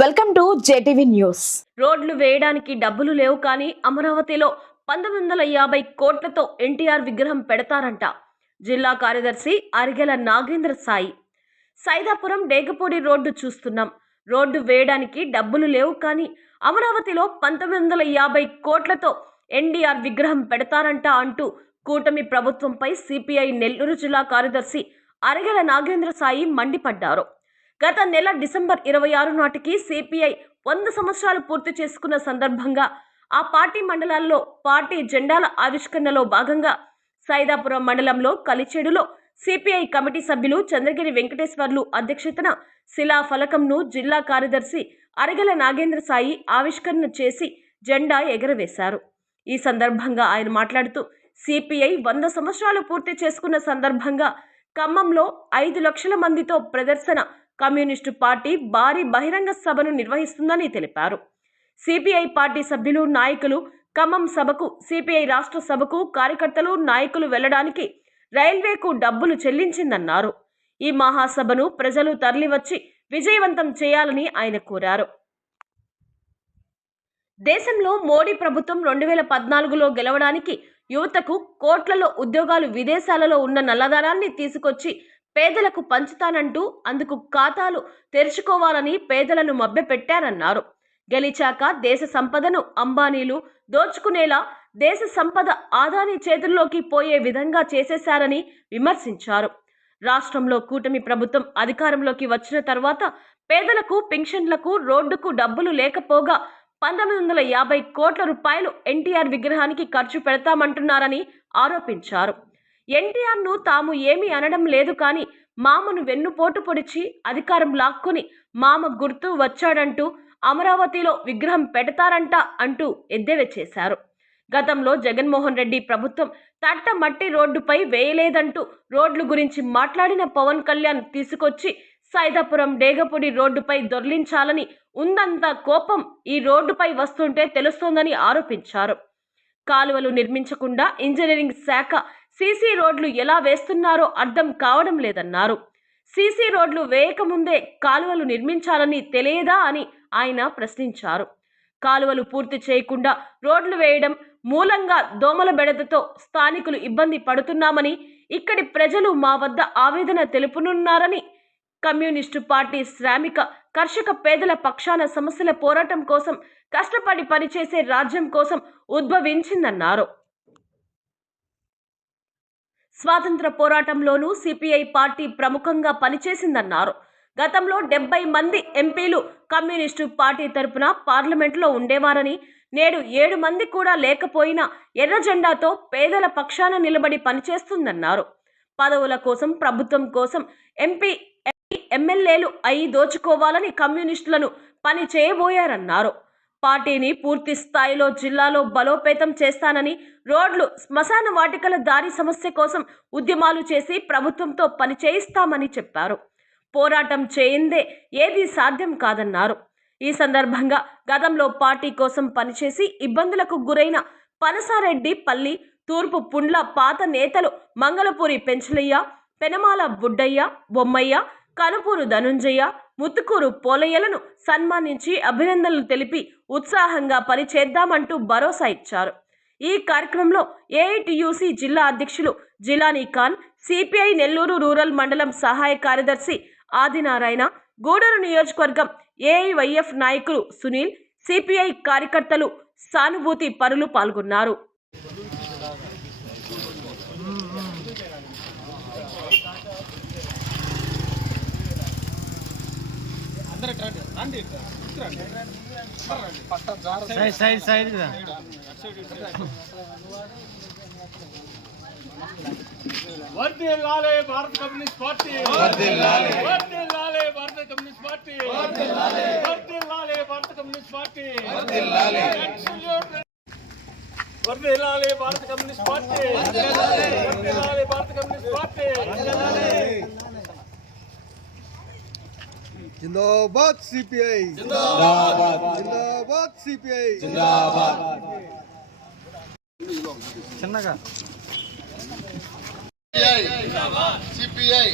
Welcome to JTV news. రోడ్లు వేయడానికి డబ్బులు లేవు కానీ అమరావతిలో పంతొమ్మిది వందల యాభై కోట్లతో ఎన్టీఆర్ విగ్రహం పెడతారంట. జిల్లా కార్యదర్శి అరిగెల నాగేంద్ర సాయి. సైదాపురం డేగపూడి రోడ్డు చూస్తున్నాం. రోడ్డు వేయడానికి డబ్బులు లేవు కానీ అమరావతిలో పంతొమ్మిది వందల యాభై కోట్లతో ఎన్టీఆర్ విగ్రహం పెడతారంట అంటూ కూటమి ప్రభుత్వంపై సిపిఐ నెల్లూరు జిల్లా కార్యదర్శి అరిగెల నాగేంద్ర సాయి మండిపడ్డారు. గత నెల డిసెంబర్ ఇరవై ఆరు నాటికి సిపిఐ వంద సంవత్సరాలు పూర్తి చేసుకున్న సందర్భంగా ఆ పార్టీ మండలాల్లో పార్టీ జెండాల ఆవిష్కరణలో భాగంగా సైదాపురం మండలంలో కలిచేడులో సిపిఐ కమిటీ సభ్యులు చంద్రగిరి వెంకటేశ్వర్లు అధ్యక్షతన శిలా ఫలకంను జిల్లా కార్యదర్శి అరగల నాగేంద్ర సాయి ఆవిష్కరణ చేసి జెండా ఎగరవేశారు. ఈ సందర్భంగా ఆయన మాట్లాడుతూ సిపిఐ వంద సంవత్సరాలు పూర్తి చేసుకున్న సందర్భంగా ఖమ్మంలో ఐదు లక్షల మందితో ప్రదర్శన కమ్యూనిస్టు పార్టీ భారీ బహిరంగ సభను నిర్వహిస్తుందని తెలిపారు. సిపిఐ పార్టీ సభ్యులు నాయకులు ఖమ్మం సభకు సిపిఐ రాష్ట్ర సభకు కార్యకర్తలు నాయకులు వెళ్ళడానికి రైల్వేకు డబ్బులు చెల్లించిందన్నారు. ఈ మహాసభను ప్రజలు తరలివచ్చి విజయవంతం చేయాలని ఆయన కోరారు. దేశంలో మోడీ ప్రభుత్వం రెండు వేల పద్నాలుగులో గెలవడానికి యువతకు కోట్లలో ఉద్యోగాలు విదేశాలలో ఉన్న నల్లధనాన్ని తీసుకొచ్చి పేదలకు పంచుతానంటూ అందుకు ఖాతాలు తెరుచుకోవాలని పేదలను మభ్యపెట్టారన్నారు. గెలిచాక దేశ సంపదను అంబానీలు దోచుకునేలా దేశ సంపద ఆదాని చేతుల్లోకి పోయే విధంగా చేసేశారని విమర్శించారు. రాష్ట్రంలో కూటమి ప్రభుత్వం అధికారంలోకి వచ్చిన తర్వాత పేదలకు పింఛన్లకు రోడ్డుకు డబ్బులు లేకపోగా పంతొమ్మిది వందల యాభై కోట్ల రూపాయలు ఎన్టీఆర్ విగ్రహానికి ఖర్చు పెడతామంటున్నారని ఆరోపించారు. ఎన్టీఆర్ను తాము ఏమీ అనడం లేదు కానీ మామను వెన్నుపోటు పొడిచి అధికారం లాక్కుని మామ గుర్తు వచ్చాడంటూ అమరావతిలో విగ్రహం పెడతారంట అంటూ ఎద్దేవా గతంలో జగన్మోహన్ రెడ్డి ప్రభుత్వం తట్ట మట్టి రోడ్డుపై వేయలేదంటూ రోడ్లు గురించి మాట్లాడిన పవన్ కళ్యాణ్ తీసుకొచ్చి సైదాపురం డేగపూడి రోడ్డుపై దొర్లించాలని ఉందంత కోపం ఈ రోడ్డుపై వస్తుంటే తెలుస్తోందని ఆరోపించారు. కాలువలు నిర్మించకుండా ఇంజనీరింగ్ శాఖ సీసీ రోడ్లు ఎలా వేస్తున్నారో అర్థం కావడం లేదన్నారు. సీసీ రోడ్లు వేయకముందే కాలువలు నిర్మించాలని తెలియదా అని ఆయన ప్రశ్నించారు. కాలువలు పూర్తి చేయకుండా రోడ్లు వేయడం మూలంగా దోమల బెడదతో స్థానికులు ఇబ్బంది పడుతున్నామని ఇక్కడి ప్రజలు మా వద్ద ఆవేదన తెలుపునున్నారని కమ్యూనిస్టు పార్టీ శ్రామిక కర్షక పేదల పక్షాన సమస్యల పోరాటం కోసం కష్టపడి పనిచేసే రాజ్యం కోసం ఉద్భవించిందన్నారు. స్వాతంత్ర పోరాటంలోనూ సిపిఐ పార్టీ ప్రముఖంగా పనిచేసిందన్నారు. గతంలో డెబ్బై మంది ఎంపీలు కమ్యూనిస్టు పార్టీ తరపున పార్లమెంట్లో ఉండేవారని నేడు ఏడు మంది కూడా లేకపోయినా ఎర్ర జెండాతో పేదల పక్షాన నిలబడి పనిచేస్తుందన్నారు. పదవుల కోసం ప్రభుత్వం కోసం ఎంపీ ఎమ్మెల్యేలు అయి దోచుకోవాలని కమ్యూనిస్టులను పని చేయబోయారన్నారు. పార్టీని పూర్తి స్థాయిలో జిల్లాలో బలోపేతం చేస్తానని రోడ్లు శ్మశాన వాటికల దారి సమస్య కోసం ఉద్యమాలు చేసి ప్రభుత్వంతో పని చేయిస్తామని చెప్పారు. పోరాటం చేయిందే ఏది సాధ్యం కాదన్నారు. ఈ సందర్భంగా గతంలో పార్టీ కోసం పనిచేసి ఇబ్బందులకు గురైన పనసారెడ్డి పల్లి తూర్పు పుండ్ల పాత నేతలు మంగళపూరి పెంచలయ్య పెనమాల బుడ్డయ్య బొమ్మయ్య కనుపూరు ధనుంజయ ముత్తుకూరు పోలయ్యలను సన్మానించి అభినందనలు తెలిపి ఉత్సాహంగా పనిచేద్దామంటూ భరోసా ఇచ్చారు. ఈ కార్యక్రమంలో ఏఐటియుసి జిల్లా అధ్యక్షులు జిలానీ ఖాన్ సిపిఐ నెల్లూరు రూరల్ మండలం సహాయ కార్యదర్శి ఆదినారాయణ గూడూరు నియోజకవర్గం ఏఐవైఎఫ్ నాయకులు సునీల్ సిపిఐ కార్యకర్తలు సానుభూతి పరులు పాల్గొన్నారు. సైడ్ సైడ్ సైడ్ కదా వర్ధిల్లాలే భారత కమ్యూనిస్ట్ పార్టీ. వర్ధిల్లాలే. వర్ధిల్లాలే భారత కమ్యూనిస్ట్ పార్టీ. వర్ధిల్లాలే. వర్ధిల్లాలే భారత కమ్యూనిస్ట్ పార్టీ. వర్ధిల్లాలే. వర్ధిల్లాలే భారత కమ్యూనిస్ట్ పార్టీ. వర్ధిల్లాలే. వర్ధిల్లాలే భారత కమ్యూనిస్ట్ పార్టీ. జిందాబాద్ సిపిఐ. జిందాబాద్ జిందాబాద్ సిపిఐ. జిందాబాద్ చిన్నగా. CPI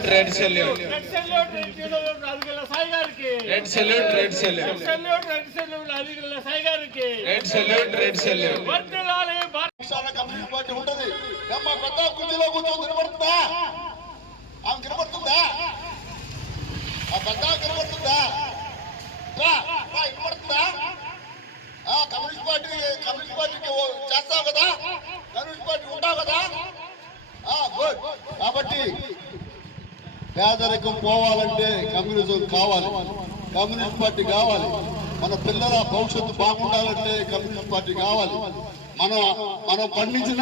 red salute red salute red salute red salute red salute communist party ఉంటది పెద్ద కుర్చీలో కూర్చొని తినబడుతుందా ఆమె తినబడుతుందా ఆ పెద్ద కనబడుతుందా రా, ఆ కమ్యూనిస్ట్ పార్టీ కమ్యూనిస్ట్ పార్టీకి చేస్తావు కదా? కమ్యూనిస్ట్ పార్టీ ఉంటావు కదా? గుడ్. కాబట్టి పేదరికం పోవాలంటే కమ్యూనిజం కావాలి. కమ్యూనిస్ట్ పార్టీ కావాలి. మన పిల్లల భవిష్యత్తు బాగుండాలంటే కమ్యూనిస్ట్ పార్టీ కావాలి. మనం మనం పండించిన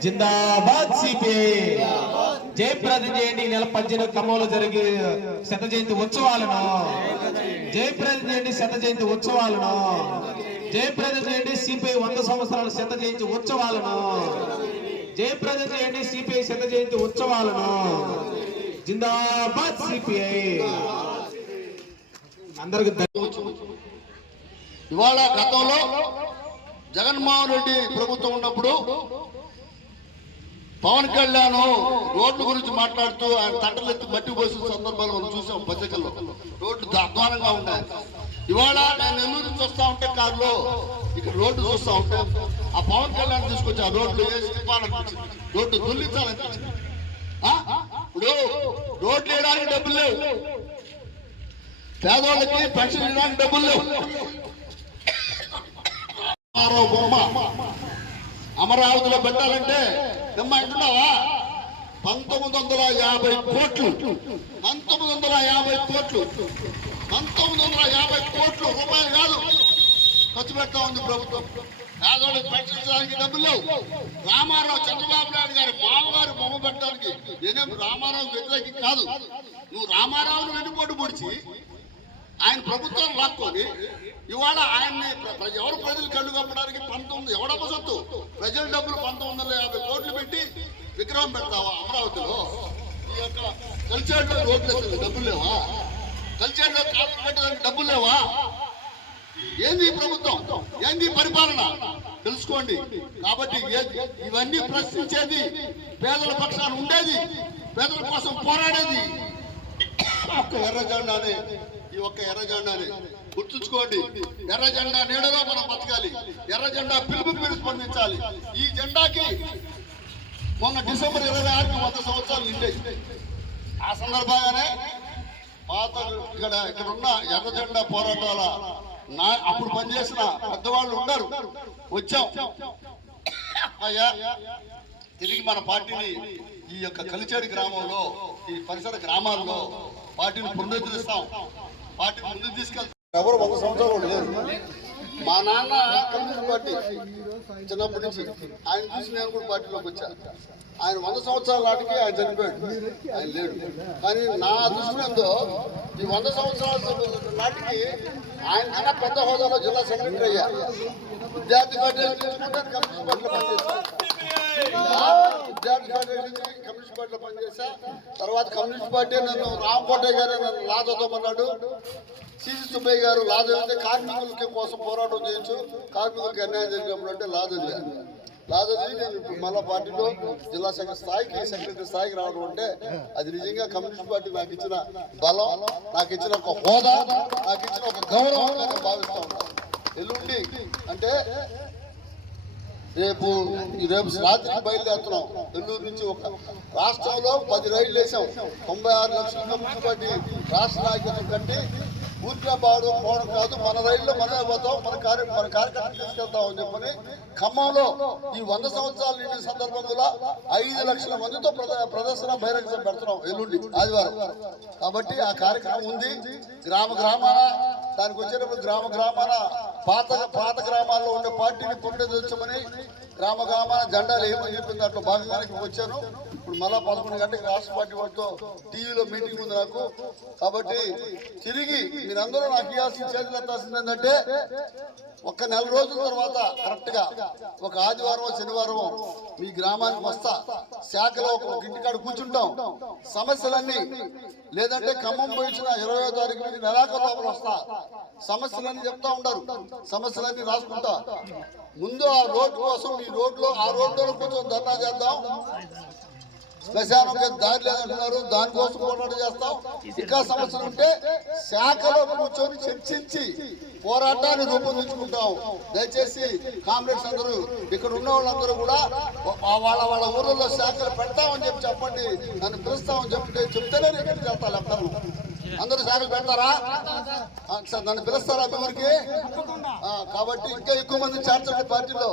జిందాబాద్ సిపిఐ. జయప్రదం చేయండి ఈ నెల పద్దెనిమిది ఖమ్మంలో జరిగే శత జయంతి ఉత్సవాలను. జయప్రదం చేయండి శత జయంతి ఉత్సవాలను. జయప్రదం చేయండి సిపిఐ వంద సంవత్సరాల శత జయంతి ఉత్సవాలను. జయప్రదం చేయండి సిపిఐ శత జయంతి ఉత్సవాలను. జిందాబాద్ సిపిఐ. అందరికి ఇవాళ గతంలో జగన్మోహన్ రెడ్డి ప్రభుత్వం ఉన్నప్పుడు పవన్ కళ్యాణ్ రోడ్ల గురించి మాట్లాడుతూ ఆయన తంటలెత్తి మట్టి పోసిన సందర్భాలు మనం చూసాం పత్రికల్లో. రోడ్లు అధ్వానంగా ఉన్నాయి. ఇవాళ నేను నెల్లూరు చూస్తా ఉంటే కారులో ఇక్కడ రోడ్డు చూస్తా ఉంటే ఆ పవన్ కళ్యాణ్ తీసుకొచ్చి ఆ రోడ్లు వేసి రోడ్డు దుల్లించాలనిపించింది ఇప్పుడు రోడ్లు వేయడానికి డబ్బులు లేవు. పేదవాళ్ళకి పెన్షన్ ఇవ్వడానికి డబ్బులు లేవు. అమరావతిలో పెట్టాలంటే నిమ్మ అంటున్నావా పంతొమ్మిది వందల యాభై కోట్లు. పంతొమ్మిది వందల యాభై కోట్లు. పంతొమ్మిది వందల యాభై కోట్లు రూపాయలు కాదు. ఖర్చు పెడతా ఉంది ప్రభుత్వం. పేదవాళ్ళకి పెన్షించడానికి డబ్బులు లేవు. రామారావు చంద్రబాబు నాయుడు గారి మామగారు బొమ్మ పెట్టడానికి నేనేం రామారావు వ్యతిరేకి కాదు. నువ్వు రామారావును వెన్నుపోటు పొడిచి ఆయన ప్రభుత్వం లాక్కొని ఇవాళ ఆయన్ని ఎవరు ప్రజలు కళ్ళు కప్పడానికి పంతొమ్మిది ఎవడమ్మ సొత్తు? ప్రజల డబ్బులు పంతొమ్మిది వందల యాభై కోట్లు పెట్టి విగ్రహం పెడతావా అమరావతిలో? ఈ యొక్క కల్చర్లో రోడ్లు డబ్బులు లేవా? కల్చర్లో కాపులు పెట్టడానికి డబ్బులు లేవా? ఏంది ప్రభుత్వం? ఏంది పరిపాలన? తెలుసుకోండి. కాబట్టి ఏ- ఇవన్నీ ప్రశ్నించేది పేదల పక్షాన ఉండేది పేదల కోసం పోరాడేది. ఒక్క ఎర్ర జెండానే ఈ ఒక్క ఎర్ర జెండానే గుర్తుంచుకోండి. ఎర్ర జెండా నీడలో మనం బతకాలి. ఎర్ర జెండా పిలుపు మీరు స్పందించాలి. ఈ జెండాకి మొన్న డిసెంబర్ ఇరవై ఆరుకి వంద సంవత్సరాలు నిండేది ఆ సందర్భంగానే పాత ఇక్కడ ఇక్కడ ఉన్న ఎర్ర జెండా పోరాటాల నా అప్పుడు పనిచేసిన పెద్దవాళ్ళు ఉన్నారు. వచ్చాం. అయ్యా తిరిగి మన పార్టీని ఈ యొక్క కలిచేడు గ్రామంలో ఈ పరిసర గ్రామాల్లో పార్టీని పునరుద్ధరిస్తాం. పార్టీని ముందుకు తీసుకెళ్తాం. ఎవరు ఒక సంవత్సరాలు లేరు మా నాన్న కమ్యూనిస్ట్ పార్టీ చిన్నప్పటి నుంచి. ఆయన చూసి నేను కూడా పార్టీలోకి వచ్చా. ఆయన వంద సంవత్సరాల నాటికి ఆయన చనిపోయాడు. ఆయన లేడు. కానీ నా దృష్టిలో ఈ వంద సంవత్సరాల నాటికి ఆయన కన్నా పెద్ద హోదాలో జిల్లా సెక్రటరీ అయ్యా. విద్యార్థి చూసుకుంటే కమ్యూనిస్ట్ పార్టీలో ఇంజనీరింగ్ కమ్యూనిస్ట్ పార్టీలో పనిచేశా. తర్వాత కమ్యూనిస్ట్ పార్టీ నన్ను రామకోటయ్య గారు నన్ను లా చదవమన్నాడు సిసి సుబ్బయ్య గారు లా చదివితే కార్మికులకి కోసం పోరాటం చేయొచ్చు కార్మికులకి అన్యాయం జరిగినప్పుడు అంటే లా చదివాను లా చదివి నేను ఇప్పుడు మళ్ళా పార్టీలో జిల్లా సంఘ స్థాయికి సెక్రటరీ స్థాయికి రావడం అంటే అది నిజంగా కమ్యూనిస్ట్ పార్టీ నాకు ఇచ్చిన బలం నాకు ఇచ్చిన ఒక హోదా నాకు ఇచ్చిన ఒక గౌరవం నేను భావిస్తా ఉన్నాను ఎల్లుండి అంటే రేపు ఈ రేపు రాత్రికి బయలుదేరుతున్నాం. నెల్లూరు నుంచి ఒక రాష్ట్రంలో పది రైళ్ళు వేసాం. తొంభై ఆరు లక్షల కమ్యూనిస్ట్ పార్టీ రాష్ట్ర నాయకత్వం కట్టి ఊరిగా పోవడం పోవడం కాదు మన రైల్లో మనమే పోతాం మన కార్య మన కార్యకర్తలు తీసుకెళ్తాం అని చెప్పని ఖమ్మంలో ఈ వంద సంవత్సరాలు నిండిన సందర్భంలో ఐదు లక్షల మందితో ప్రద- ప్రదర్శన బహిరంగ పెడుతున్నాం. ఎల్లుండి ఆదివారం. కాబట్టి ఆ కార్యక్రమం ఉంది. గ్రామ గ్రామాల దానికి వచ్చినప్పుడు గ్రామ గ్రామాల పాత పాత గ్రామాల్లో ఉండే పార్టీని పునరుద్ధరించమని గ్రామ గ్రామాల జెండాలు ఏమని చెప్పిన దాంట్లో భాగంగానే వచ్చాను. ఇప్పుడు మళ్ళా పదకొండు గంటలకు రాష్ట్ర పార్టీ వారితో టీవీలో మీటింగ్ ఉంది నాకు. కాబట్టి తిరిగి మీరందరూ నాకు ఇవ్వాల్సిన చేతులు ఎత్తాల్సింది ఏంటంటే ఒక్క నెల రోజుల తర్వాత కరెక్ట్గా ఒక ఆదివారం శనివారం మీ గ్రామానికి వస్తా. శాఖలో ఒక ఒక ఇంటికాడ కూర్చుంటాం. సమస్యలన్నీ లేదంటే ఖమ్మం పోయించిన ఇరవై తారీఖు నుంచి నెలాఖరు లోపల వస్తా. సమస్యలన్నీ చెప్తా ఉంటారు సమస్యలన్నీ రాసుకుంటా. ముందు ఆ రోడ్డు కోసం ఈ రోడ్లో ఆ రోడ్లో కూర్చొని ధర్నా చేద్దాం. శ్మశానంకి దారి లేదంటున్నారు. దానికోసం పోరాటం చేస్తాం. ఇంకా సమస్యలు ఉంటే శాఖలో కూర్చొని చర్చించి పోరాటాన్ని రూపొందించుకుంటాం. దయచేసి కామ్రేడ్స్ అందరూ ఇక్కడ ఉన్న వాళ్ళందరూ కూడా వాళ్ళ వాళ్ళ ఊర్లలో శాఖలు పెడతామని చెప్పి చెప్పండి. నన్ను పిలుస్తామని చెప్తే చెప్తేనే నేను ఇక్కడ చేస్తాను లెక్కలు అందరూ శాఖలు పెడతారా? నన్ను పిలుస్తారా మీ కాబట్టి ఇంకా ఎక్కువ మంది చేర్చండి పార్టీలో.